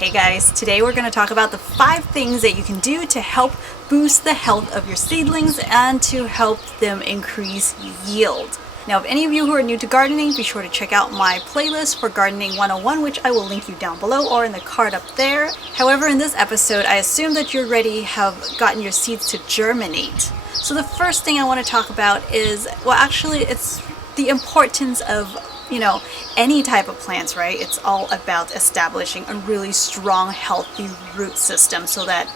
Hey guys, today we're going to talk about the 5 things that you can do to help boost the health of your seedlings and to help them increase yield. Now, if any of you who are new to gardening, be sure to check out my playlist for Gardening 101, which I will link you down below or in the card up there. However, in this episode, I assume that you already have gotten your seeds to germinate. So the first thing I want to talk about is, well, actually, it's the importance of any type of plants, right? It's all about establishing a really strong, healthy root system so that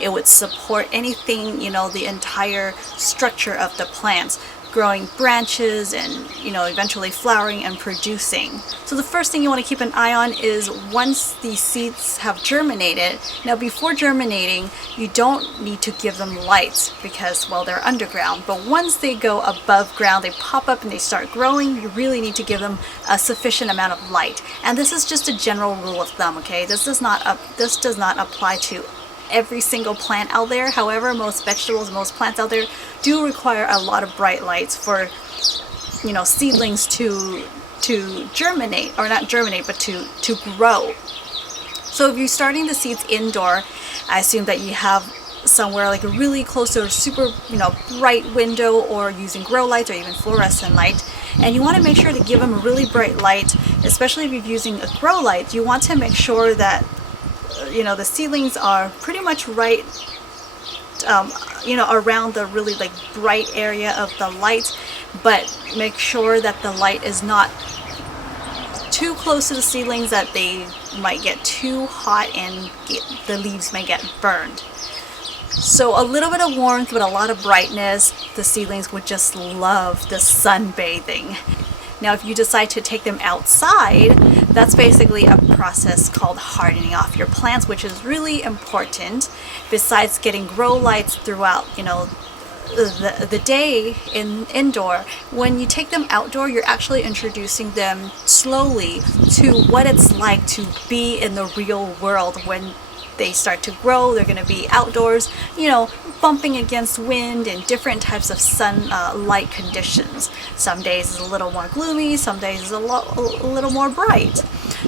it would support anything, the entire structure of the plants, growing branches and, eventually flowering and producing. So the first thing you want to keep an eye on is once the seeds have germinated. Now, before germinating, you don't need to give them light because, well, they're underground. But once they go above ground, they pop up and they start growing, you really need to give them a sufficient amount of light. And this is just a general rule of thumb, okay? This does not apply to every single plant out there. However, most vegetables, most plants out there do require a lot of bright lights for, seedlings to germinate, or not germinate, but to grow. So if you're starting the seeds indoor, I assume that you have somewhere like a really close or super, bright window, or using grow lights or even fluorescent light. And you want to make sure to give them a really bright light, especially if you're using a grow light. You want to make sure that the seedlings are pretty much right, around the really bright area of the light, but make sure that the light is not too close to the seedlings that they might get too hot and the leaves may get burned. So a little bit of warmth but a lot of brightness, the seedlings would just love the sunbathing. Now, if you decide to take them outside, that's basically a process called hardening off your plants, which is really important. Besides getting grow lights throughout, the day indoor, when you take them outdoor, you're actually introducing them slowly to what it's like to be in the real world. When they start to grow, they're going to be outdoors, bumping against wind and different types of sunlight conditions. Some days is a little more gloomy, some days is a little more bright.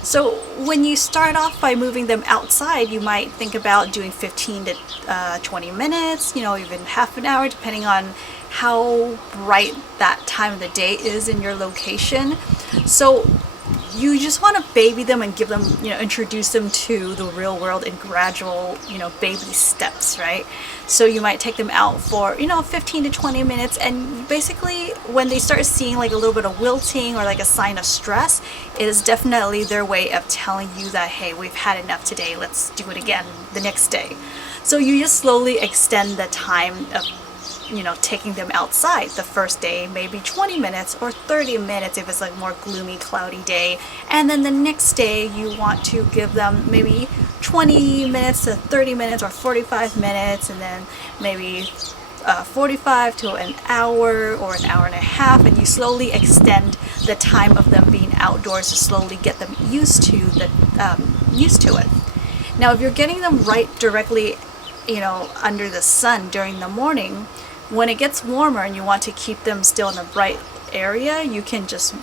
So when you start off by moving them outside, you might think about doing 15 to 20 minutes, even half an hour, depending on how bright that time of the day is in your location. So you just want to baby them and give them, introduce them to the real world in gradual, baby steps, right? So you might take them out for, 15 to 20 minutes, and basically when they start seeing a little bit of wilting or a sign of stress, it is definitely their way of telling you that, hey, we've had enough today, let's do it again the next day. So you just slowly extend the time of taking them outside. The first day maybe 20 minutes or 30 minutes if it's a more gloomy, cloudy day, and then the next day you want to give them maybe 20 minutes to 30 minutes or 45 minutes, and then maybe 45 to an hour or an hour and a half, and you slowly extend the time of them being outdoors to slowly get them used to it. Now, if you're getting them right directly under the sun during the morning, when it gets warmer and you want to keep them still in a bright area, you can just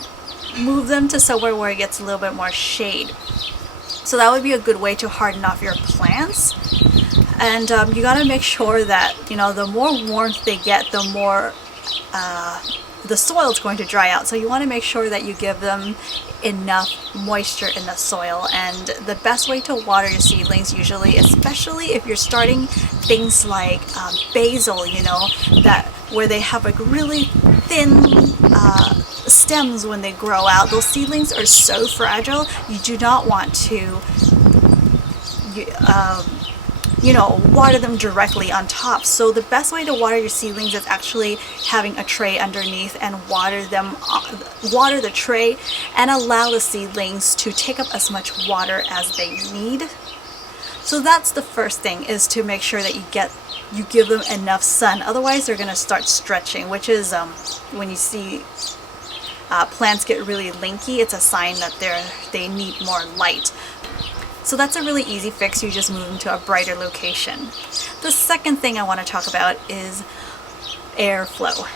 move them to somewhere where it gets a little bit more shade. So that would be a good way to harden off your plants. And you got to make sure that, the more warmth they get, the more the soil is going to dry out. So you want to make sure that you give them enough moisture in the soil. And the best way to water your seedlings, usually, especially if you're starting things like basil, that where they have really thin stems when they grow out. Those seedlings are so fragile. You do not want to water them directly on top. So the best way to water your seedlings is actually having a tray underneath and water the tray and allow the seedlings to take up as much water as they need. So that's the first thing, is to make sure that you give them enough sun. Otherwise they're going to start stretching, which is when you see plants get really linky, it's a sign that they need more light. So that's a really easy fix. You just move them to a brighter location. The second thing I want to talk about is airflow.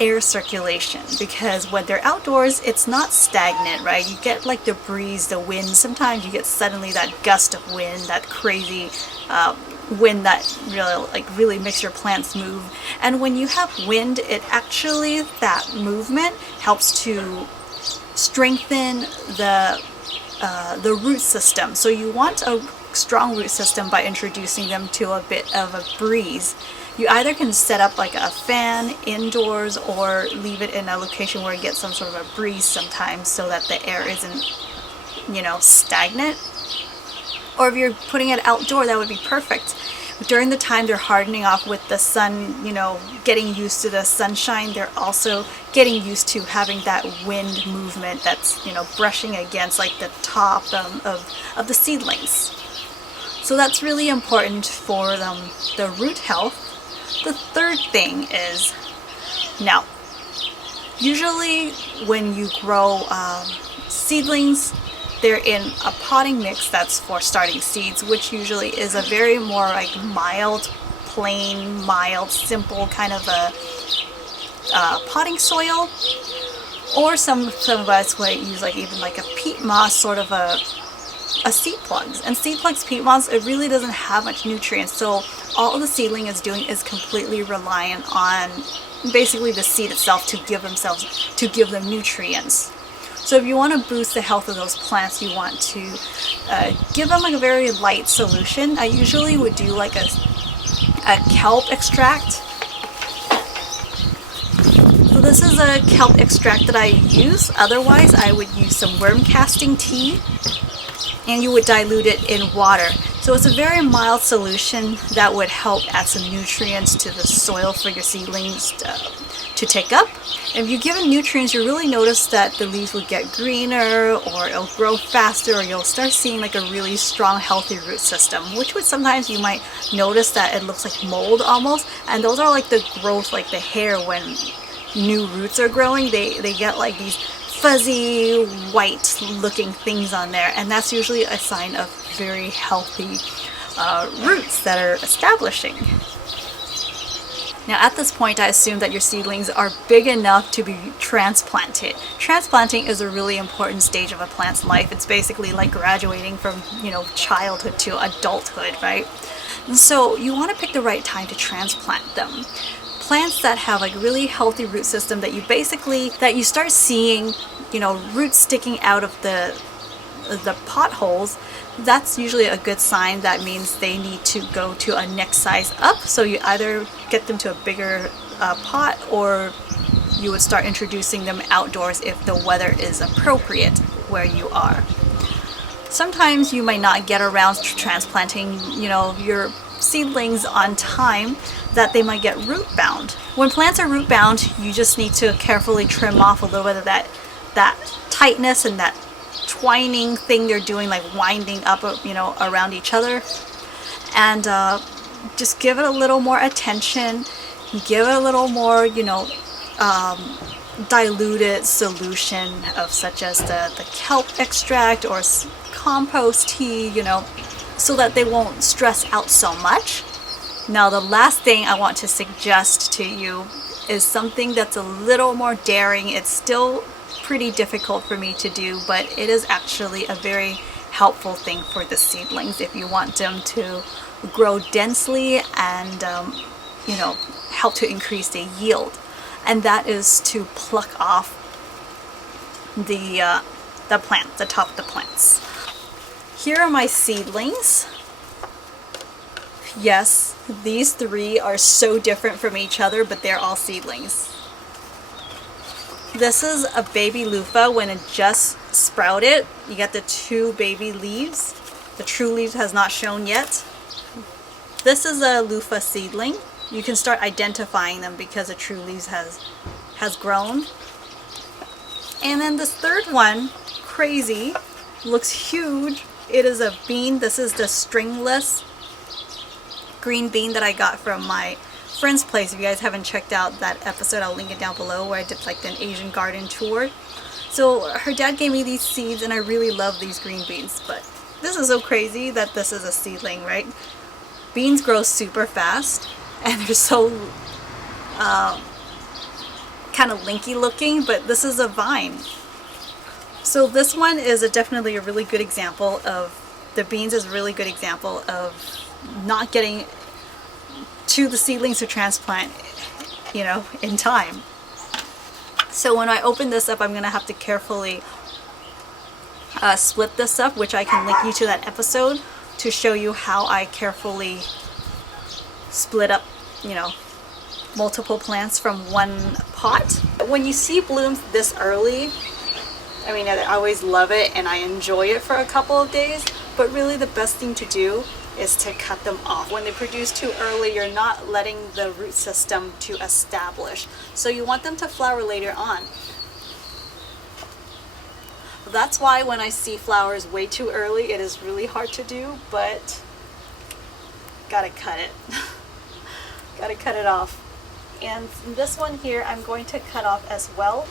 air circulation, because when they're outdoors it's not stagnant, right? You get like the breeze, the wind. Sometimes you get suddenly that gust of wind, that crazy wind that really makes your plants move. And when you have wind, it actually, that movement helps to strengthen the root system. So you want a strong root system by introducing them to a bit of a breeze. You either can set up like a fan indoors or leave it in a location where you get some sort of a breeze sometimes, so that the air isn't, stagnant. Or if you're putting it outdoor, that would be perfect. During the time they're hardening off with the sun, getting used to the sunshine, they're also getting used to having that wind movement that's, brushing against like the top of the seedlings. So that's really important for the root health. The third thing is, now, usually when you grow seedlings, they're in a potting mix that's for starting seeds, which usually is a very more like mild, simple kind of a potting soil. Or some of us would use like even like a peat moss, sort of a seed plugs. And seed plugs, peat moss, it really doesn't have much nutrients. So all the seedling is doing is completely reliant on basically the seed itself to give them nutrients. So if you want to boost the health of those plants, you want to give them like a very light solution. I usually would do like a kelp extract. So this is a kelp extract that I use. Otherwise, I would use some worm casting tea, and you would dilute it in water. So it's a very mild solution that would help add some nutrients to the soil for your seedlings to take up. If you give it nutrients, you really notice that the leaves will get greener, or it'll grow faster, or you'll start seeing like a really strong, healthy root system, which would sometimes you might notice that it looks like mold almost. And those are like the growth, like the hair when new roots are growing, they get like these fuzzy white looking things on there, and that's usually a sign of very healthy roots that are establishing. Now at this point, I assume that your seedlings are big enough to be transplanted. Transplanting is a really important stage of a plant's life. It's basically like graduating from, childhood to adulthood, right? And so you want to pick the right time to transplant them. Plants that have like really healthy root system that you start seeing, roots sticking out of the potholes, that's usually a good sign. That means they need to go to a next size up. So you either get them to a bigger pot, or you would start introducing them outdoors if the weather is appropriate where you are. Sometimes you might not get around to transplanting, your seedlings on time, that they might get root bound. When plants are root bound, you just need to carefully trim off a little bit of that tightness and that twining thing they're doing, like winding up, around each other, and just give it a little more attention. Give it a little more, diluted solution of such as the kelp extract or compost tea, so that they won't stress out so much. Now the last thing I want to suggest to you is something that's a little more daring. It's still pretty difficult for me to do, but it is actually a very helpful thing for the seedlings if you want them to grow densely and help to increase the yield. And that is to pluck off the top of the plants. Here are my seedlings. Yes, these three are so different from each other, but they're all seedlings. This is a baby loofah when it just sprouted. You get the two baby leaves. The true leaves has not shown yet. This is a loofah seedling. You can start identifying them because the true leaves has grown. And then this third one, crazy, looks huge. It is a bean. This is the Stringless green bean that I got from my friend's place. If you guys haven't checked out that episode, I'll link it down below, where I did like an Asian garden tour. So her dad gave me these seeds, and I really love these green beans. But this is so crazy that this is a seedling, right? Beans grow super fast, and they're so kind of linky looking, but this is a vine. So this one is definitely a really good example of, the beans is a really good example of not getting to the seedlings to transplant, you know, in time. So when I open this up, I'm going to have to carefully split this up, which I can link you to that episode to show you how I carefully split up, you know, multiple plants from one pot. When you see blooms this early, I mean, I always love it and I enjoy it for a couple of days, but really the best thing to do is to cut them off. When they produce too early, you're not letting the root system to establish. So you want them to flower later on. That's why when I see flowers way too early, it is really hard to do, but gotta cut it. Gotta cut it off. And this one here, I'm going to cut off as well.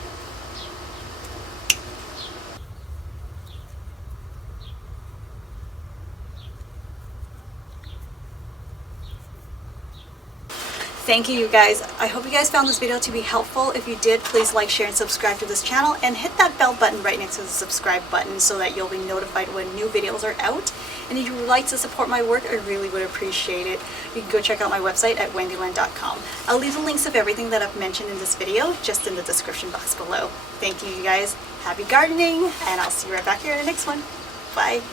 Thank you, you guys. I hope you guys found this video to be helpful. If you did, please like, share, and subscribe to this channel, and hit that bell button right next to the subscribe button so that you'll be notified when new videos are out. And if you would like to support my work, I really would appreciate it. You can go check out my website at wendylen.com. I'll leave the links of everything that I've mentioned in this video just in the description box below. Thank you, you guys. Happy gardening, and I'll see you right back here in the next one. Bye.